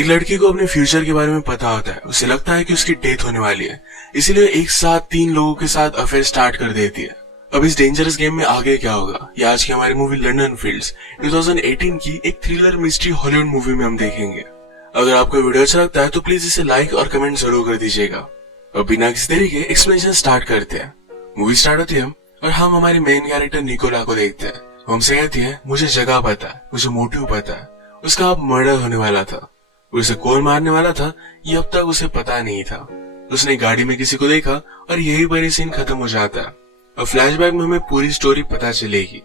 एक लड़की को अपने फ्यूचर के बारे में पता होता है। उसे लगता है कि उसकी डेथ होने वाली है, इसीलिए एक साथ 3 लोगों के साथ अफेयर स्टार्ट कर देती है। अब इस डेंजरस गेम में आगे क्या होगा, ये आज की हमारी मूवी लंदन फील्ड्स 2018 की एक थ्रिलर मिस्ट्री हॉलीवुड मूवी में हम देखेंगे। अगर आपको वीडियो अच्छा लगता है तो प्लीज इसे लाइक और कमेंट जरूर कर दीजिएगा। अब बिना किसी देरी के एक्सप्लेनेशन स्टार्ट करते हैं। मूवी स्टार्ट होती है और हम हमारे मेन कैरेक्टर निकोला को देखते हैं। हमसे कहती है, मुझे जगह पता है, मुझे मोटिव पता है, उसका अब मर्डर होने वाला था, उसे कौन मारने वाला था ये अब तक उसे पता नहीं था। उसने गाड़ी में किसी को देखा और यही पर ही सीन खत्म हो जाता है। अब फ्लैशबैक में हमें पूरी स्टोरी पता चलेगी।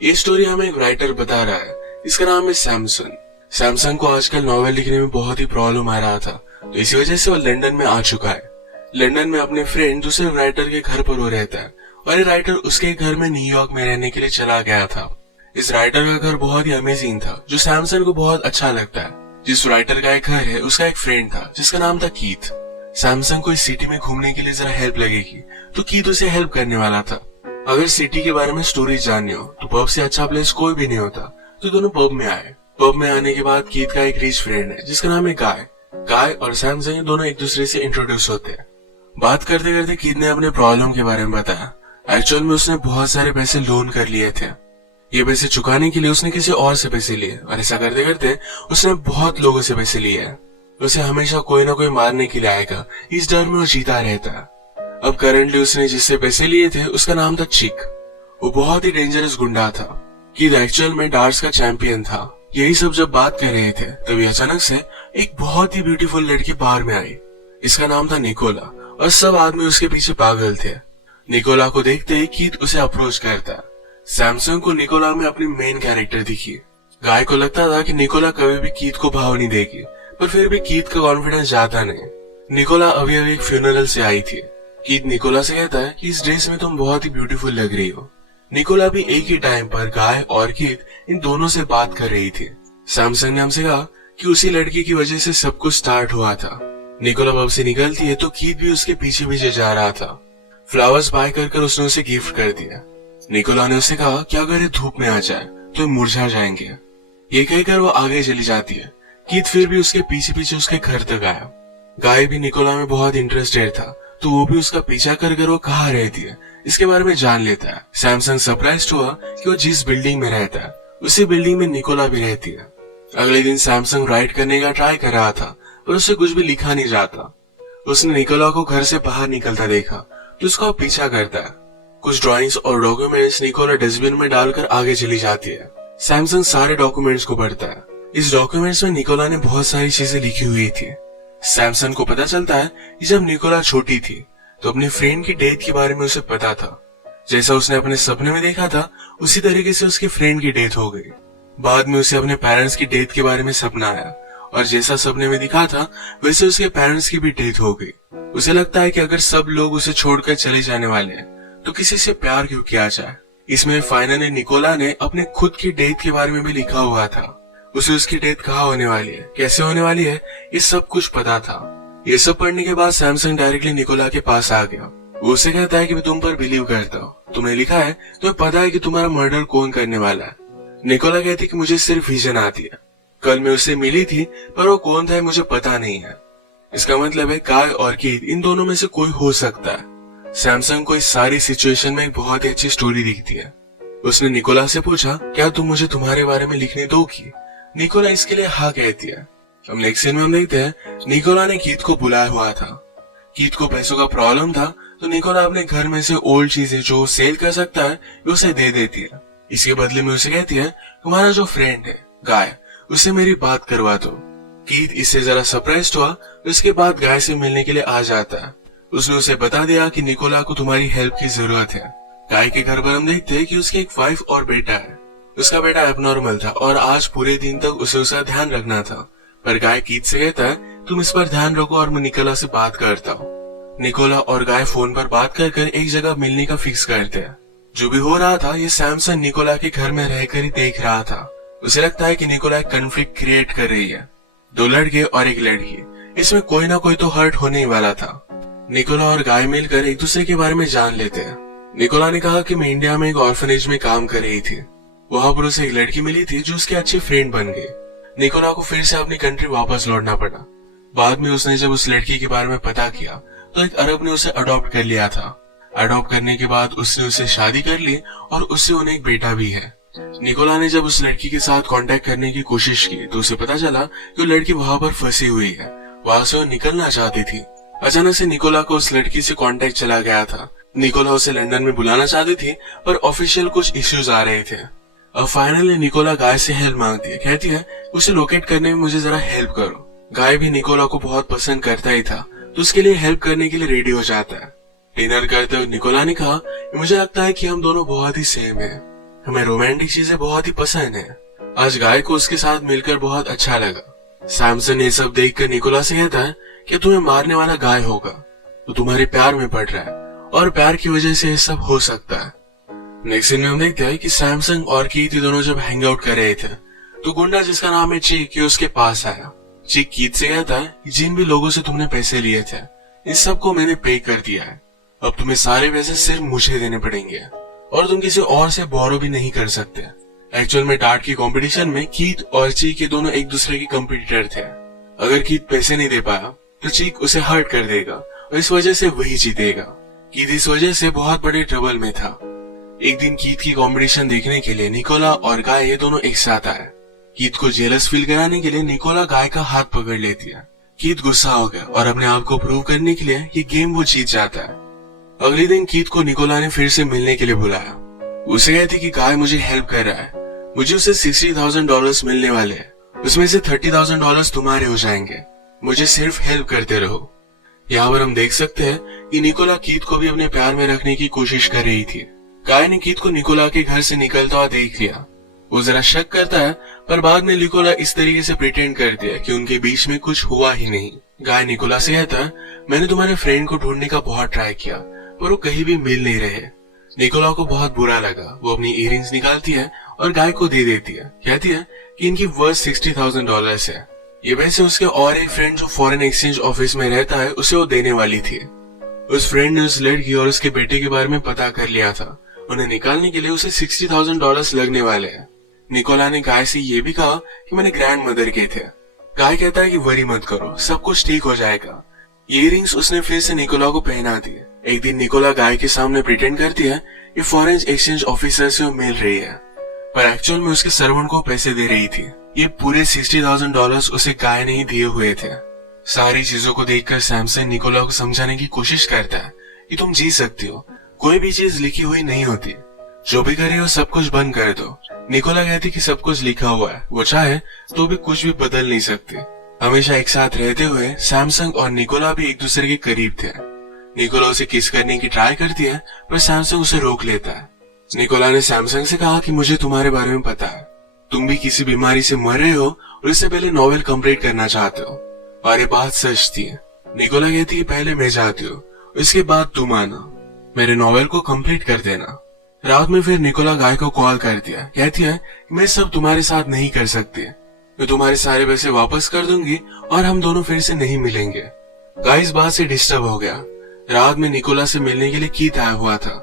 ये स्टोरी हमें एक राइटर बता रहा है, इसका नाम है सैमसन। सैमसन को आजकल नॉवेल लिखने में बहुत ही प्रॉब्लम आ रहा था, तो इसी वजह से वो लंदन में आ चुका है। लंदन में अपने फ्रेंड दूसरे राइटर के घर पर वो रहता है और ये राइटर उसके घर में न्यूयॉर्क में रहने के लिए चला गया था। इस राइटर का घर बहुत ही अमेजिंग था, जो सैमसन को बहुत अच्छा लगता है। जिस राइटर का एक घर है उसका एक फ्रेंड था जिसका नाम था कीथ। सैमसन को इस सिटी में घूमने के लिए जरा हेल्प लगेगी, तो कीथ उसे हेल्प करने वाला था। अगर सिटी के बारे में स्टोरी जाननी हो तो पब से अच्छा प्लेस कोई भी नहीं होता, तो दोनों पब में आए। पब में आने के बाद कीथ का एक रिच फ्रेंड है जिसका नाम है गाय। गाय और सैमसन दोनों एक दूसरे से इंट्रोड्यूस होते हैं। बात करते करते कीथ ने अपने प्रॉब्लम के बारे में बताया। एक्चुअल में उसने बहुत सारे पैसे लोन कर लिए थे। ये पैसे चुकाने के लिए उसने किसी और से पैसे लिए और ऐसा करते करते उसने बहुत लोगों से पैसे लिए हैं। उसे हमेशा कोई ना कोई मारने के लिए आएगा, इस डर में वो जीता रहता है। अब करंटली उसने जिससे पैसे लिए थे उसका नाम था चिक। वो बहुत ही डेंजरस गुंडा था। कीथ एक्चुअल में डार्ट्स का चैंपियन था। यही सब जब बात कर रहे थे तभी अचानक से एक बहुत ही ब्यूटीफुल लड़की बाहर में आई। इसका नाम था निकोला और सब आदमी उसके पीछे पागल थे। निकोला को देखते ही कीथ उसे अप्रोच करता है। सैमसन को निकोला में अपनी मेन कैरेक्टर दिखी। गाय को लगता था कि निकोला कभी भी कीथ को भाव नहीं देगी, पर फिर भी कीथ का कॉन्फिडेंस जाता नहीं। निकोला अभी अभी एक फ्यूनरल से आई थी। कीथ निकोला से कहता है कि इस ड्रेस में तुम बहुत ही ब्यूटीफुल लग रही हो। निकोला भी एक ही टाइम पर गाय और कीथ इन दोनों से बात कर रही थी। सैमसन ने हमसे कहा कि उसी लड़की की वजह से सब कुछ स्टार्ट हुआ था। निकोला पब से निकलती है तो कीथ भी उसके पीछे पीछे जा रहा था। फ्लावर्स बाय कर उसने उसे गिफ्ट कर दिया। निकोला ने उससे कहा कि अगर ये धूप में आ जाए तो मुरझा जाएंगे। ये कहकर वो आगे चली जाती है। कीथ फिर भी उसके पीछे पीछे उसके घर तक आया। गाय भी निकोला में बहुत इंटरेस्टेड था, तो वो भी उसका पीछा कर वो कहाँ रहती है इसके बारे में जान लेता है। सैमसन सरप्राइज्ड हुआ कि वो जिस बिल्डिंग में रहता है उसी बिल्डिंग में निकोला भी रहती है। अगले दिन सैमसन राइड करने का ट्राई कर रहा था, पर उससे कुछ भी लिखा नहीं जाता। उसने निकोला को घर से बाहर निकलता देखा तो उसका पीछा करता है। कुछ ड्राइंग्स और डॉक्यूमेंट्स निकोला डस्टबिन में डालकर आगे चली जाती है। सैमसन सारे डॉक्यूमेंट्स को पढ़ता है। इस डॉक्यूमेंट्स में निकोला ने बहुत सारी चीजें लिखी हुई थी। सैमसन को पता चलता है कि जब निकोला छोटी थी तो अपने फ्रेंड की डेथ के बारे में उसे पता था। जैसा उसने अपने सपने में देखा था उसी तरीके से उसके फ्रेंड की डेथ हो गई। बाद में उसे अपने पेरेंट्स की डेथ के बारे में सपना आया और जैसा सपने में दिखा था वैसे उसके पेरेंट्स की भी डेथ हो गई। उसे लगता है कि अगर सब लोग उसे छोड़कर चले जाने वाले हैं तो किसी से प्यार क्यों किया जाए। इसमें फाइनली निकोला ने अपने खुद की डेथ के बारे में भी लिखा हुआ था। उसे उसकी डेथ कहाँ होने वाली है, कैसे होने वाली है, ये सब कुछ पता था। ये सब पढ़ने के बाद सैमसन डायरेक्टली निकोला के पास आ गया। वो उसे कहता है कि मैं तुम पर बिलीव करता हूँ, तुमने लिखा है तुम्हें पता है कि तुम्हारा मर्डर कौन करने वाला है। निकोला कहती है कि मुझे सिर्फ विजन आती है, कल मैं उससे मिली थी पर वो कौन था मुझे पता नहीं है। इसका मतलब है गाय और कीथ इन दोनों में से कोई हो सकता है। सैमसन को इस सारी सिचुएशन में एक बहुत ही अच्छी स्टोरी दिखती है। उसने निकोला से पूछा, क्या तुम मुझे तुम्हारे बारे में लिखने दोगी? निकोला इसके लिए हाँ कहती है। हम नेक्स्ट सीन में हम देखते हैं निकोला ने कीथ को बुलाया हुआ था। कीथ को पैसों का प्रॉब्लम था, तो निकोला अपने घर में से ओल्ड चीजें जो सेल कर सकता है उसे दे देती है। इसके बदले में उसे कहती है, तुम्हारा जो फ्रेंड है गाय उससे मेरी बात करवा दो। कीथ इससे जरा सरप्राइज्ड हुआ, उसके बाद गाय से मिलने के लिए आ जाता है। उसने उसे बता दिया कि निकोला को तुम्हारी हेल्प की जरूरत है। गाय के घर पर हम देखते हैं कि उसकी एक वाइफ और बेटा है। उसका बेटा एबनॉर्मल था और आज पूरे दिन तक उसे उसका ध्यान रखना था, पर गाय कीथ से कहता है तुम इस पर ध्यान रखो और मैं निकोला से बात करता हूँ। निकोला और गाय फोन पर बात कर एक जगह मिलने का फिक्स करते हैं। जो भी हो रहा था ये सैमसन निकोला के घर में रहकर ही देख रहा था। उसे लगता है कि निकोला एक कन्फ्लिक्ट क्रिएट कर रही है। 2 लड़के और एक लड़की, इसमें कोई ना कोई तो हर्ट होने ही वाला था। निकोला और गाय मिलकर एक दूसरे के बारे में जान लेते हैं। निकोला ने कहा कि मैं इंडिया में एक ऑर्फनेज में काम कर रही थी। वहां पर उसे एक लड़की मिली थी जो उसकी अच्छी फ्रेंड बन गई। निकोला को फिर से अपनी कंट्री वापस लौटना पड़ा। बाद में उसने जब उस लड़की के बारे में पता किया तो एक अरब ने उसे अडॉप्ट कर लिया था। अडॉप्ट करने के बाद उसने उससे शादी कर ली और उससे उन्हें एक बेटा भी है। निकोला ने जब उस लड़की के साथ कांटेक्ट करने की कोशिश की तो उसे पता चला कि वो लड़की वहां पर फंसी हुई है, वहां से वो निकलना चाहती थी। अचानक से निकोला को उस लड़की से कांटेक्ट चला गया था। निकोला उसे लंदन में बुलाना चाहती थी पर ऑफिशियल कुछ इश्यूज आ रहे थे। अब फाइनली निकोला गाय से हेल्प मांगती है, कहती है उसे लोकेट करने में मुझे जरा हेल्प करो। गाय भी निकोला को बहुत पसंद करता ही था तो उसके लिए हेल्प करने के लिए रेडी हो जाता है। डिनर करते हुए निकोला ने कहा मुझे लगता है कि हम दोनों बहुत ही सेम हैं, हमें रोमांटिक चीजें बहुत ही पसंद है। आज गाय को उसके साथ मिलकर बहुत अच्छा लगा। सैमसन ये सब देखकर निकोला से कहता है कि तुम्हें मारने वाला गाय होगा, तो तुम्हारे प्यार में पड़ रहा है और प्यार की वजह से ये सब हो सकता है। नेक्स्ट सीन में हम देखते हैं कि सैमसंग और कीथ ये दोनों जब हैंग आउट कर रहे थे तो गुंडा जिसका नाम है चीक उसके पास आया। चीक कीथ से कहता है कि जिन भी लोगों से तुमने पैसे लिए थे इन सबको मैंने पे कर दिया है, अब तुम्हें सारे पैसे सिर्फ मुझे देने पड़ेंगे और तुम किसी और से बोरो भी नहीं कर सकते। एक्चुअल में डार्ट की कंपटीशन में कीथ और चीक के दोनों एक दूसरे के कंपटीटर थे। अगर कीथ पैसे नहीं दे पाया तो चीक उसे हर्ट कर देगा और इस वजह से वही जीतेगा। कीथ इस वजह से बहुत बड़े ट्रबल में था। एक दिन कीथ की कंपटीशन देखने के लिए निकोला और गाय ये दोनों एक साथ आए। कीथ को जेलस फील कराने के लिए निकोला गाय का हाथ पकड़ लेती है। कीथ गुस्सा हो गया और अपने आप को प्रूव करने के लिए ये गेम वो जीत जाता है। अगले दिन कीथ को निकोला ने फिर से मिलने के लिए बुलाया। उसे कहती कि गाय मुझे हेल्प कर रहा है, मुझे उसे $60,000 मिलने वाले हैं, उसमें से $30,000 तुम्हारे हो जाएंगे, मुझे सिर्फ हेल्प करते रहो। यहाँ पर हम देख सकते हैं कि निकोला कीथ को भी अपने प्यार में रखने की कोशिश कर रही थी। गाय ने कीथ को निकोला के घर से निकलता हुआ देख लिया। वो जरा शक करता है पर बाद में निकोला इस तरीके से प्रिटेंड करती है कि उनके बीच में कुछ हुआ ही नहीं। गाय निकोला से कहता है मैंने तुम्हारे फ्रेंड को ढूंढने का बहुत ट्राई किया पर वो कहीं भी मिल नहीं रहे। निकोला को बहुत बुरा लगा। वो अपनी इयररिंग्स निकालती है और गाय को दे देती है, कहती है कि इनकी वर्थ $60,000 है। ये पैसे उसके और एक फ्रेंड जो फॉरेन एक्सचेंज ऑफिस में रहता है उसे वो देने वाली थी। उस फ्रेंड ने उस लड़की और उसके बेटे के बारे में पता कर लिया था। उन्हें निकालने के लिए उसे $60,000 लगने वाले हैं। निकोला ने गाय से ये भी कहा कि मैंने ग्रैंड मदर के थे। गाय कहता है कि वरी मत करो, सब कुछ ठीक हो जाएगा। इयररिंग्स उसने फिर से निकोला को पहना दी। एक दिन निकोला गाय के सामने प्रिटेंड करती है कि फॉरेन एक्सचेंज ऑफिसर से वो मिल रही है पर एक्चुअल में उसके सर्वेंट को पैसे दे रही थी। ये पूरे $60,000 उसे गाय नहीं दिए हुए थे। सारी चीजों को देखकर सैमसन निकोला को समझाने की कोशिश करता है कि तुम जी सकती हो, कोई भी चीज लिखी हुई नहीं होती, जो भी करे हो सब कुछ बंद कर दो। निकोला कहती कि सब कुछ लिखा हुआ है, वो चाहे तो भी कुछ भी बदल नहीं सकती। हमेशा एक साथ रहते हुए सैमसंग और निकोला भी एक दूसरे के करीब थे। निकोला उसे किस करने की ट्राई करती है पर सैमसंग उसे रोक लेता है। निकोला ने सैमसंग से कहा कि मुझे तुम्हारे बारे में पता है, तुम भी किसी बीमारी से मर रहे हो और इससे पहले नॉवेल कंप्लीट करना चाहते हो और ये बात सच थी। निकोला कहती है पहले मैं चाहती हूँ, इसके बाद तुम आना, मेरे नॉवेल को कंप्लीट कर देना। रात में फिर निकोला गाय को कॉल करती है, कहती है मैं सब तुम्हारे साथ नहीं कर सकती, मैं तुम्हारे सारे पैसे वापस कर दूंगी और हम दोनों फिर से नहीं मिलेंगे। गाय इस बात से डिस्टर्ब हो गया। रात में निकोला से मिलने के लिए कीथ आया हुआ था।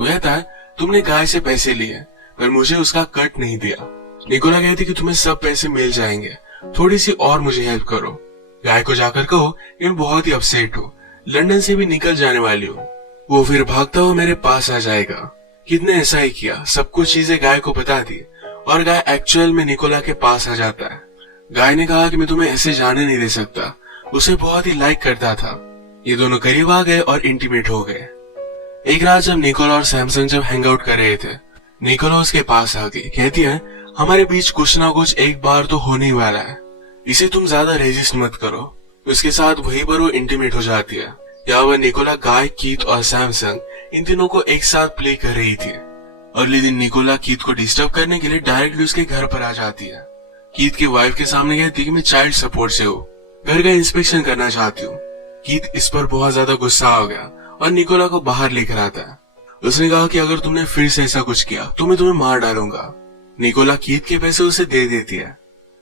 वो कहता है तुमने गाय से पैसे लिए पर मुझे उसका कट नहीं दिया। निकोला कहती कि तुम्हें सब पैसे मिल जाएंगे, थोड़ी सी और मुझे हेल्प करो। गाय को जाकर कहो कि मैं बहुत ही अपसेट हूँ, लंदन से भी निकल जाने वाली हूँ, वो फिर भागता हुआ मेरे पास आ जाएगा। कितने ऐसा ही किया, सब कुछ चीजें गाय को बता दी और गाय एक्चुअल में निकोला के पास आ जाता है। गाय ने कहा कि मैं तुम्हें ऐसे जाने नहीं दे सकता, उसे बहुत ही लाइक करता था। ये दोनों करीब आ गए और इंटीमेट हो गए। एक रात जब निकोला और सैमसंग जब हैंग आउट कर रहे थे, निकोला उसके पास आ गई, कहती है हमारे बीच कुछ ना कुछ एक बार तो होने ही वाला है, इसे तुम ज्यादा रेजिस्ट मत करो। उसके साथ वहीं पर वो इंटीमेट हो जाती है। यहाँ पर निकोला गाय, कीथ और सैमसंग इन तीनों को एक साथ प्ले कर रही थी। अगले दिन निकोला कीथ को डिस्टर्ब करने के लिए डायरेक्टली उसके घर पर आ जाती है। कीथ की वाइफ के सामने कहती है कि मैं चाइल्ड सपोर्ट से हूँ, घर का इंस्पेक्शन करना चाहती हूँ। कीथ इस पर बहुत ज्यादा गुस्सा हो गया और निकोला को बाहर लेकर आता है। उसने कहा कि अगर तुमने फिर से ऐसा कुछ किया तो मैं तुम्हें मार डालूंगा। निकोला कीथ के पैसे उसे दे देती है।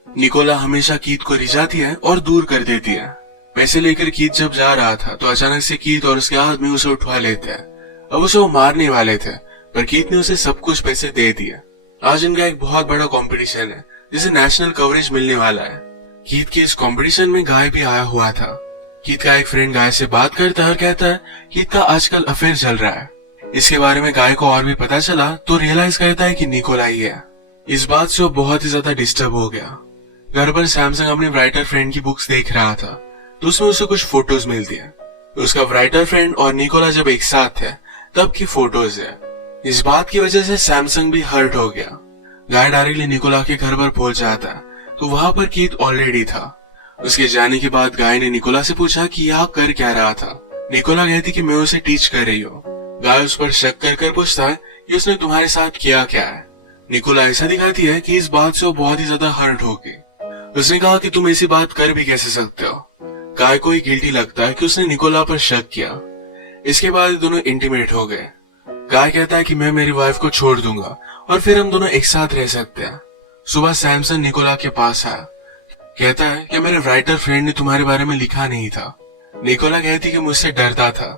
निकोला हमेशा कीथ को रिझाती है और दूर कर देती है। पैसे लेकर कीथ जब जा रहा था तो अचानक से कीथ और उसके आदमी उसे उठवा लेते हैं। अब उसे वो मारने वाले थे पर कीथ ने उसे सब कुछ पैसे दे दिए। आज इनका एक बहुत बड़ा कंपटीशन है जिसे नेशनल कवरेज मिलने वाला है। कीथ के इस कंपटीशन में गाय भी आया हुआ था। कीथ का एक फ्रेंड गाय से बात करता है और कहता है कीथ का आजकल अफेयर चल रहा है। इसके बारे में गाय को और भी पता चला तो रियलाइज करता है कि निकोला ही है। इस बात से वो बहुत ही ज्यादा डिस्टर्ब हो गया। घर पर सैमसंग अपने राइटर फ्रेंड की बुक्स देख रहा था तो उसमें उसे कुछ फोटोज मिलती है। उसका राइटर फ्रेंड और निकोला जब एक साथ है तब की फोटोज है। इस बात की वजह से सैमसंग भी हर्ट हो गया। गाय डायरेक्टली निकोला के घर पर पहुंच जाता है तो वहां पर कीथ ऑलरेडी था। उसके जाने के बाद गाय ने निकोला से पूछा कि यहाँ कर क्या रहा था। निकोला कहती कि मैं उसे टीच कर रही हूँ। गाय उस पर शक कर कर पूछता है कि उसने तुम्हारे साथ किया क्या है। निकोला ऐसा दिखाती है कि इस बात से वो बहुत ही ज्यादा हर्ट होगी। उसने कहा कि तुम ऐसी बात कर भी कैसे सकते हो। गाय को ही गिल्टी लगता है कि उसने निकोला पर शक किया। इसके बाद दोनों इंटीमेट हो गए। गाय कहता है कि मैं मेरी वाइफ को छोड़ दूंगा और फिर हम दोनों एक साथ रह सकते हैं। सुबह सैमसंग निकोला के पास आया, कहता है कि मेरे राइटर फ्रेंड ने तुम्हारे बारे में लिखा नहीं था। निकोला कहती कि मुझसे डरता था।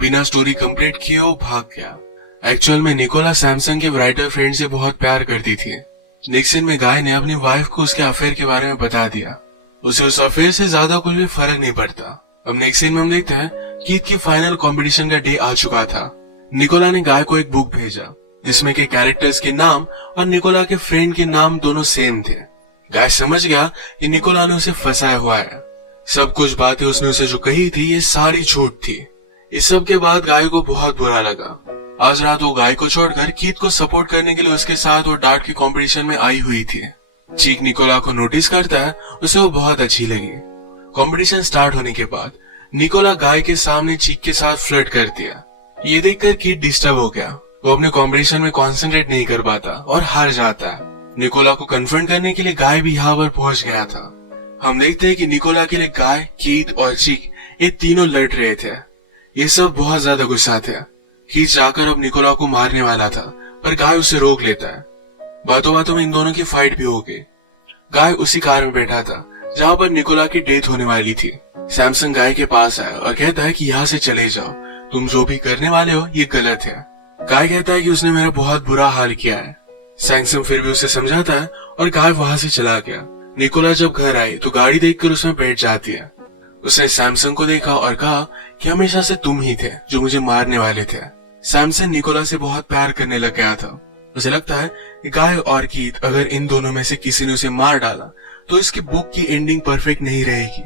बिना स्टोरी कंप्लीट किए वो भाग गया। एक्चुअल में निकोला सैमसंग के राइटर फ्रेंड से बहुत प्यार करती थी। निक्सन में गाय ने अपनी वाइफ को उसके अफेयर के बारे में बता दिया। उसे उस अफेयर से ज्यादा कुछ भी फर्क नहीं पड़ता। अब नेक्स्ट सीन में हम देखते हैं कीथ की फाइनल कंपटीशन का डे आ चुका था। निकोला ने गाय को एक बुक भेजा जिसमें के कैरेक्टर्स के नाम और निकोला के फ्रेंड के नाम दोनों सेम थे। गाय समझ गया कि निकोला ने उसे फंसाया हुआ है। सब कुछ बातें उसने उसे जो कही थी ये सारी झूठ थी। इस सब के बाद गाय को बहुत बुरा लगा। आज रात वो गाय को छोड़कर कीथ को सपोर्ट करने के लिए उसके साथ वो डार्ट की कंपटीशन में आई हुई थी। चीक निकोला को नोटिस करता है, उसे वो बहुत अच्छी लगी। कंपटीशन स्टार्ट होने के बाद निकोला गाय के सामने चीक के साथ फ्लर्ट कर दिया। ये देखकर कीथ डिस्टर्ब हो गया। वो अपने कंपटीशन में कंसंट्रेट नहीं कर पाता और हार जाता है। निकोला को कन्फ्रंट करने के लिए गाय भी यहाँ पर पहुंच गया था। हम देखते हैं कि निकोला के लिए गाय, कीथ और चीक ये तीनों लड़ रहे थे। ये सब बहुत ज्यादा गुस्सा थे। कीथ जाकर अब निकोला को मारने वाला था पर गाय उसे रोक लेता है। बातों बातों में इन दोनों की फाइट भी हो गई। गाय उसी कार में बैठा था जहाँ पर निकोला की डेथ होने वाली थी। सैमसंग गाय के पास आया और कहता है कि यहाँ से चले जाओ, तुम जो भी करने वाले हो ये गलत है। गाय कहता है कि उसने मेरा बहुत बुरा हाल किया है। सैमसंग फिर भी उसे समझाता है और गाय वहां से चला गया। निकोला जब घर आई तो गाड़ी देखकर उसमें बैठ जाती है। उसने सैमसंग को देखा और कहा कि हमेशा से तुम ही थे जो मुझे मारने वाले थे। सैमसंग निकोला से बहुत प्यार करने लग गया था। उसे लगता है कि गाय और कीथ अगर इन दोनों में से किसी ने उसे मार डाला तो इसकी बुक की एंडिंग परफेक्ट नहीं रहेगी।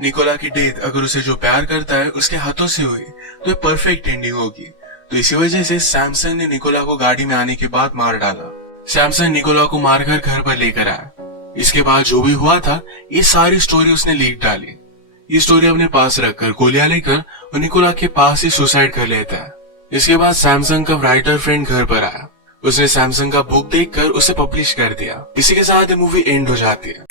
निकोला की डेथ अगर उसे जो प्यार करता है उसके हाथों से हुई तो परफेक्ट एंडिंग होगी। तो इसी वजह से सैमसंग ने निकोला को गाड़ी में आने के बाद मार डाला। सैमसंग निकोला को मारकर घर पर लेकर आया। इसके बाद जो भी हुआ था ये सारी स्टोरी उसने लीक डाली। ये स्टोरी अपने पास रखकर गोलियां लेकर वो निकोला के पास ही सुसाइड कर लेता है। इसके बाद सैमसंग का राइटर फ्रेंड घर पर आया। उसने सैमसंग का बुक देखकर उसे पब्लिश कर दिया। इसी के साथ ये मूवी एंड हो जाती है।